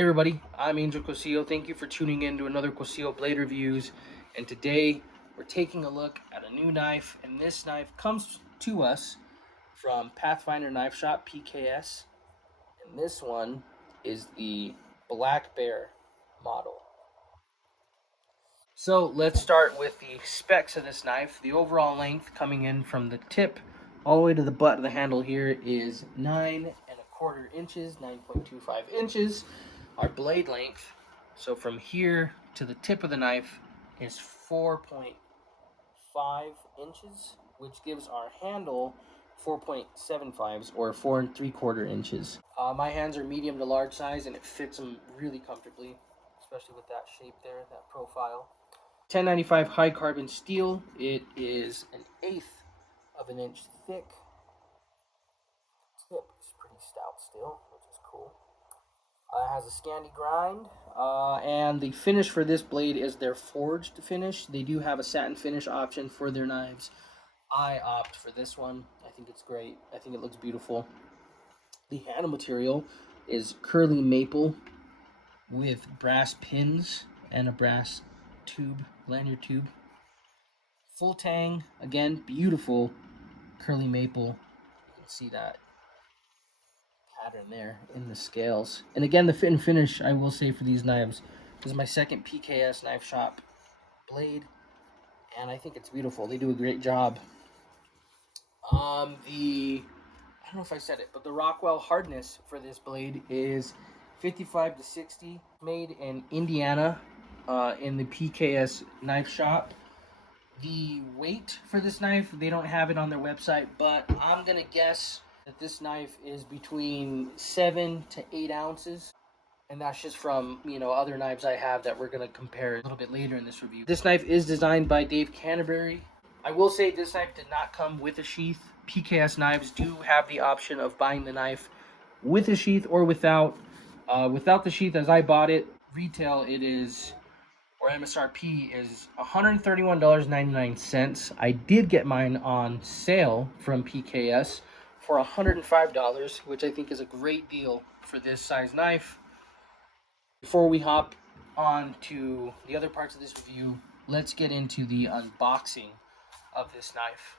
Hey everybody, I'm Angel Cosillo. Thank you for tuning in to another Cosillo Blade Reviews. And today we're taking a look at a new knife, and this knife comes to us from Pathfinder Knife Shop, PKS. And this one is the Black Bear model. So let's start with the specs of this knife. The overall length coming in from the tip all the way to the butt of the handle here is 9.25 inches, 9.25 inches. Our blade length, so from here to the tip of the knife, is 4.5 inches, which gives our handle 4.75s or 4.75 inches. My hands are medium to large size and it fits them really comfortably, especially with that shape there, that profile. 1095 high carbon steel. It is an eighth of an inch thick. Tip is pretty stout still, which is cool. It has a Scandi grind, and the finish for this blade is their forged finish. They do have a satin finish option for their knives. I opt for this one. I think it's great. I think it looks beautiful. The handle material is curly maple with brass pins and a brass tube, lanyard tube. Full tang, again, beautiful curly maple. You can see that pattern there in the scales. And again, the fit and finish, I will say, for these knives, this is my second PKS Knife Shop blade, and I think it's beautiful. They do a great job. I don't know if I said it, but the Rockwell hardness for this blade is 55 to 60, made in Indiana, in the PKS Knife Shop. The weight for this knife, they don't have it on their website, but I'm gonna guess that this knife is between 7 to 8 ounces. And that's just from, other knives I have that we're going to compare a little bit later in this review. This knife is designed by Dave Canterbury. I will say this knife did not come with a sheath. PKS knives do have the option of buying the knife with a sheath or without. Without the sheath, as I bought it, retail it is, or MSRP is $131.99. I did get mine on sale from PKS for $105, which I think is a great deal for this size knife. Before we hop on to the other parts of this review, let's get into the unboxing of this knife.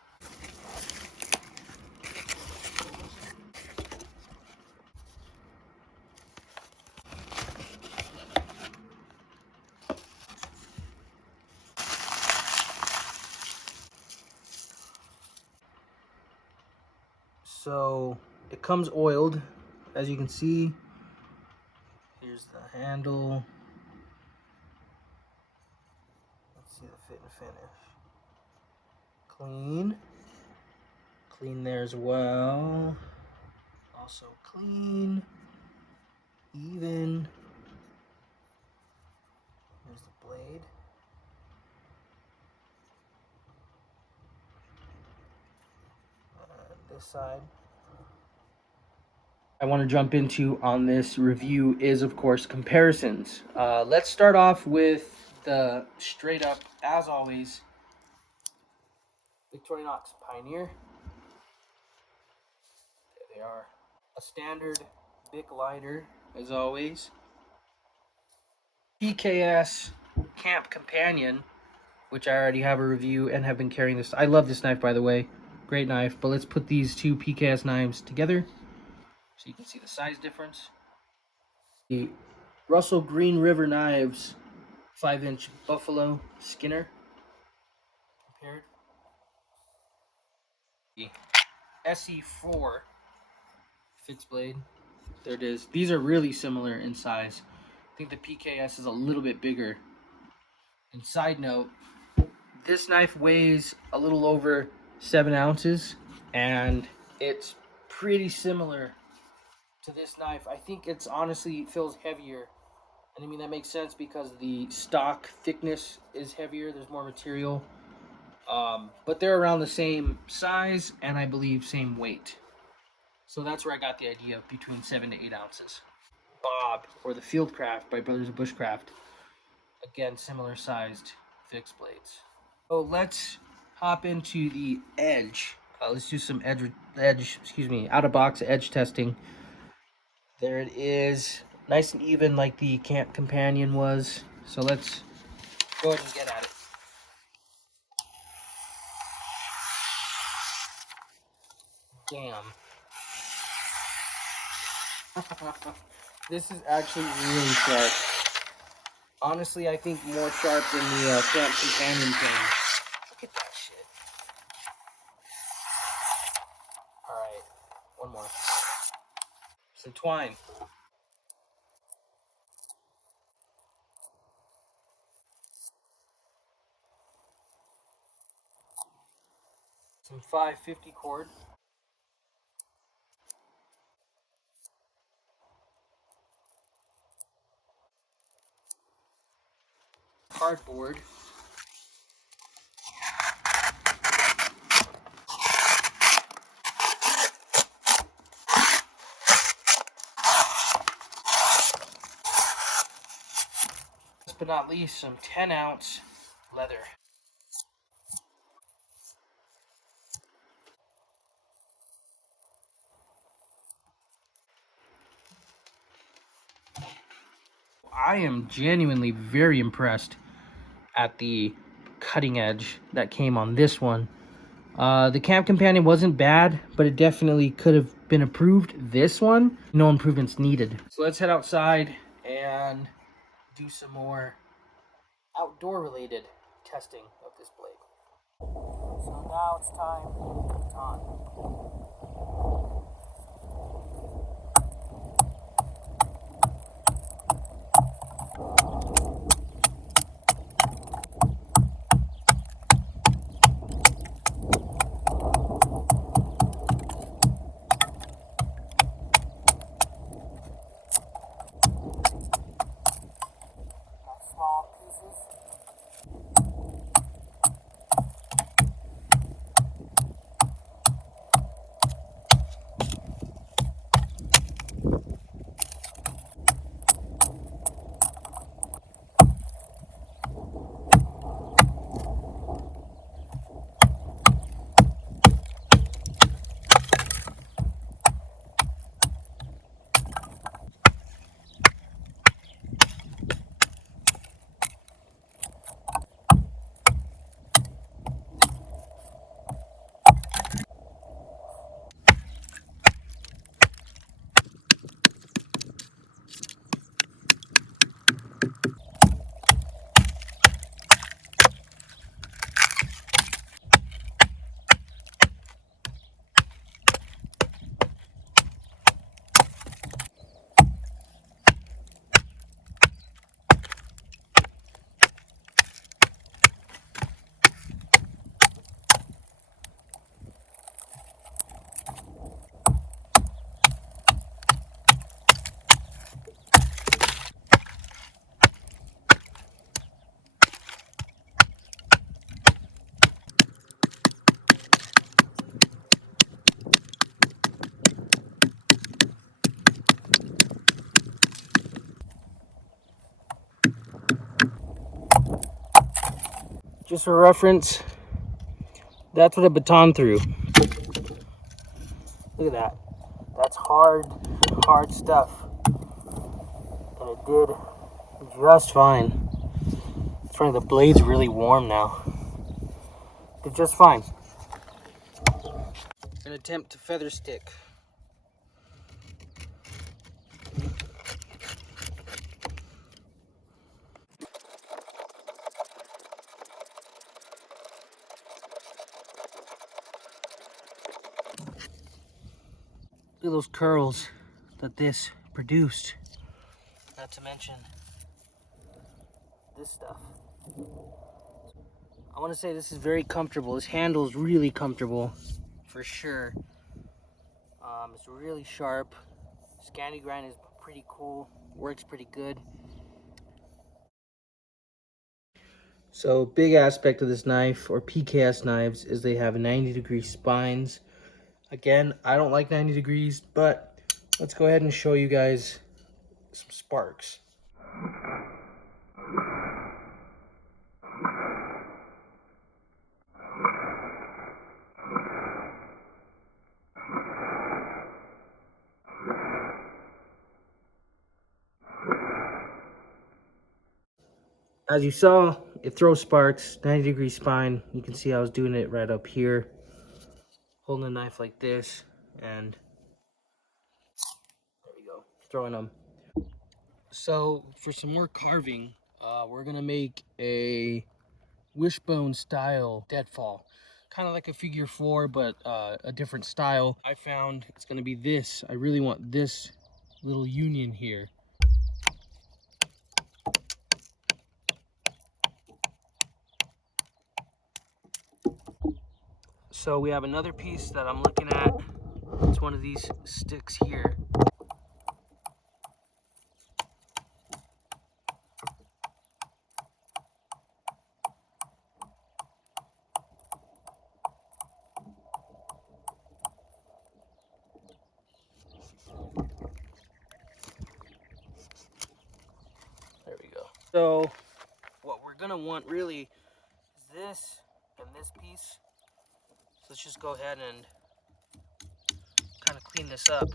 So it comes oiled, as you can see. Here's the handle. Let's see the fit and finish. Clean there as well. Also clean, even. Here's the blade. This side. I want to jump into on this review is, of course, comparisons. Let's start off with the straight up, as always, Victorinox Pioneer. There they are. A standard Bic lighter, as always. PKS Camp Companion, which I already have a review and have been carrying this. I love this knife, by the way. Great knife. But let's put these two PKS knives together so you can see the size difference. The Russell Green River Knives 5-inch Buffalo Skinner compared. The SE4 Fitz blade. There it is. These are really similar in size. I think the PKS is a little bit bigger. And side note, this knife weighs a little over 7 ounces, and it's pretty similar to this knife. I think it's honestly feels heavier. And I mean, that makes sense because the stock thickness is heavier. There's more material. But they're around the same size and I believe same weight. So that's where I got the idea of between 7 to 8 ounces. Bob, or the Fieldcraft by Brothers of Bushcraft. Again, similar sized fixed blades. So let's hop into the edge. Let's do some out of box edge testing. There it is. Nice and even like the Camp Companion was. So let's go ahead and get at it. Damn. This is actually really sharp. Honestly, I think more sharp than the Camp Companion thing. Look at that shit. Alright, one more. Some twine. Some 550 cord. Cardboard. Last but not least, some 10-ounce leather. I am genuinely very impressed at the cutting edge that came on this one. The Camp Companion wasn't bad, but it definitely could have been improved. This one, no improvements needed. So let's head outside and do some more outdoor related testing of this blade. So now it's time for the baton. Small pieces. Just for reference, that's what a baton threw. Look at that. That's hard stuff. And it did just fine. It's funny, the blade's really warm now. Did just fine. An attempt to feather stick. Look at those curls that this produced. Not to mention this stuff. I want to say this is very comfortable. This handle is really comfortable, for sure. It's really sharp. Scandy grind is pretty cool. Works pretty good. So big aspect of this knife, or PKS knives, is they have 90-degree spines. Again, I don't like 90 degrees, but let's go ahead and show you guys some sparks. As you saw, it throws sparks, 90-degree spine. You can see I was doing it right up here, holding a knife like this, and there we go, throwing them. So for some more carving, we're gonna make a wishbone style deadfall, kind of like a figure 4, but a different style. I found it's gonna be this. I really want this little union here. So we have another piece that I'm looking at. It's one of these sticks here. There we go. So what we're gonna want really is this and this piece. So let's just go ahead and kind of clean this up.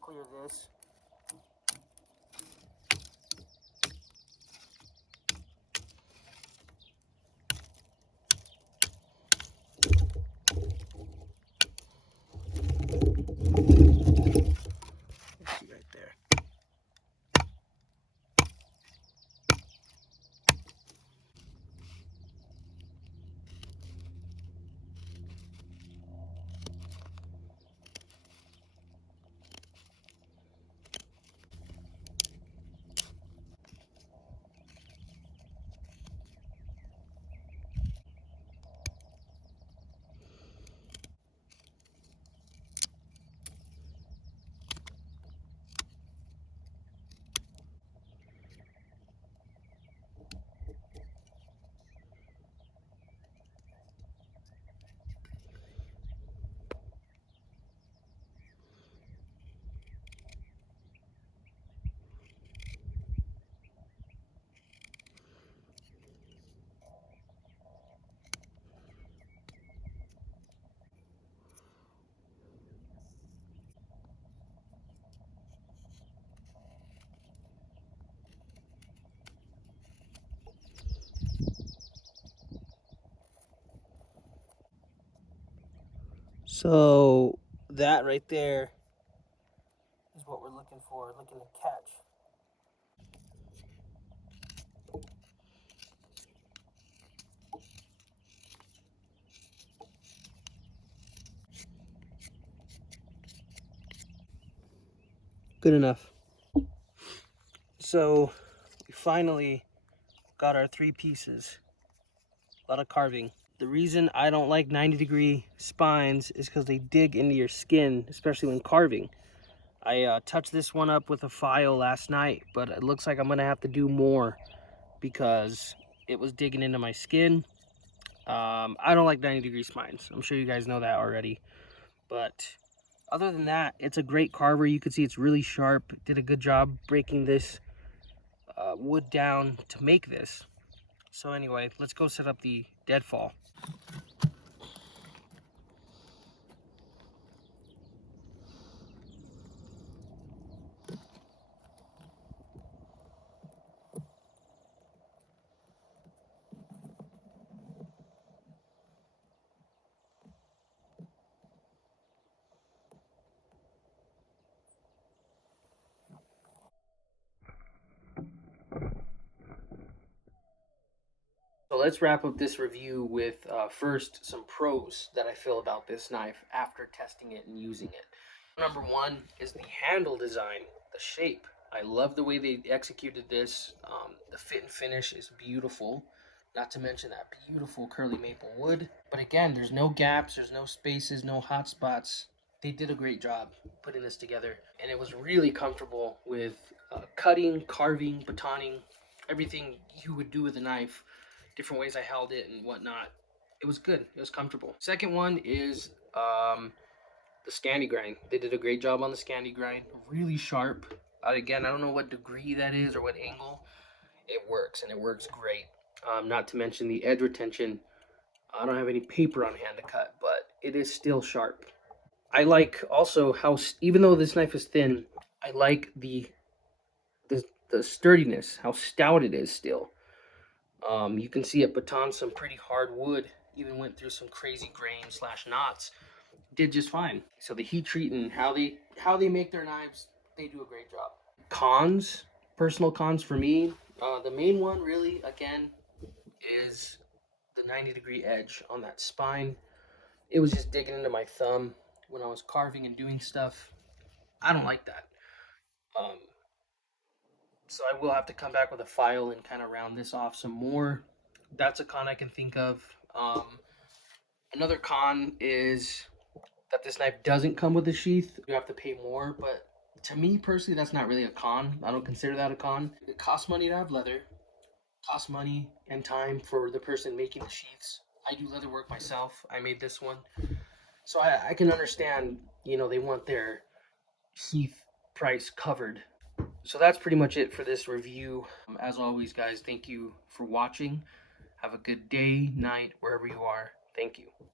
Clear this. See right there. So that right there is what we're looking for, looking to catch. Good enough. So we finally got our 3 pieces. A lot of carving. The reason I don't like 90-degree spines is because they dig into your skin, especially when carving. I touched this one up with a file last night, but it looks like I'm gonna have to do more because it was digging into my skin. I don't like 90-degree spines. I'm sure you guys know that already. But other than that, it's a great carver. You can see it's really sharp. Did a good job breaking this wood down to make this. So anyway, let's go set up the deadfall. So let's wrap up this review with first some pros that I feel about this knife after testing it and using it. Number one is the handle design, the shape. I love the way they executed this. The fit and finish is beautiful. Not to mention that beautiful curly maple wood. But again, there's no gaps, there's no spaces, no hot spots. They did a great job putting this together, and it was really comfortable with cutting, carving, batoning, everything you would do with a knife, different ways I held it and whatnot. It was good. It was comfortable. Second one is the Scandi grind. They did a great job on the Scandi grind. Really sharp. Again, I don't know what degree that is or what angle. It works, and it works great. Not to mention the edge retention. I don't have any paper on hand to cut, but it is still sharp. I like also how, even though this knife is thin, I like the, the sturdiness, how stout it is still. You can see it baton some pretty hard wood, even went through some crazy grain slash knots. Did just fine. So the heat treat and how they make their knives, they do a great job. Cons, personal cons for me, the main one really again is the 90-degree edge on that spine. It was just digging into my thumb when I was carving and doing stuff. I don't like that. Um, so I will have to come back with a file and kind of round this off some more. That's a con I can think of. Another con is that this knife doesn't come with a sheath. You have to pay more, but to me personally, that's not really a con. I don't consider that a con. It costs money to have leather. It costs money and time for the person making the sheaths. I do leather work myself. I made this one, so I can understand. They want their sheath price covered. So that's pretty much it for this review. As always, guys, thank you for watching. Have a good day, night, wherever you are. Thank you.